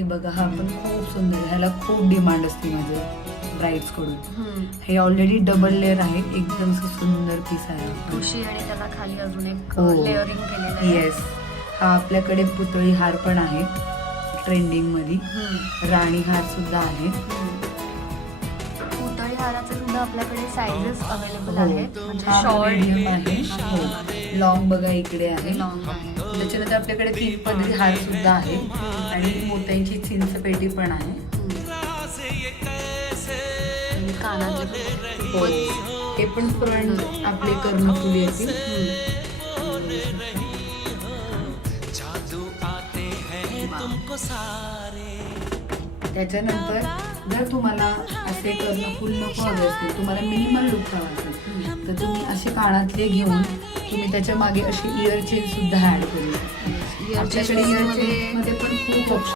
हे बघा, हा पण खूप सुंदर आहे. ह्याला खूप डिमांड असते माझ्या ब्राईड्स कडून. हे ऑलरेडी डबल लेअर आहे, एकदम सुंदर पीस आहे. ठुशी आणि त्याला खाली अजून एक हो. लेअरिंग केलेलं आहे. येस, हा आपल्याकडे पुतळी हार पण आहे ट्रेंडिंग मध्ये. राणी हार सुद्धा आहे. पुतळी हाराचे सुद्धा आपल्याकडे साईजेस अवेलेबल हो. आहेत, म्हणजे हा शॉर्ट, medium आहे. हो. लॉंग बघा इकडे आहे. लॉंग आहे. त्याच्यानंतर आपल्याकडे 3 पदरी हार सुद्धा आहे आणि मोत्यांची चिंच पेटी पण आहे. आणि कानातले हो. हे पण फ्रंट आपले कर्णफुली येतील. त्याच्यानंतर जर तुम्हाला असे कर्णफूल नको हवे असतील, तुम्हाला मिनिमल लुक हवा असेल, तर तुम्ही असे कानातले घेऊन तुम्ही त्याच्या मागे असे इयर चेन सुद्धा ऍड करू शकता. आपल्याकडे इयर चेन मध्ये पण खूप ऑप्शन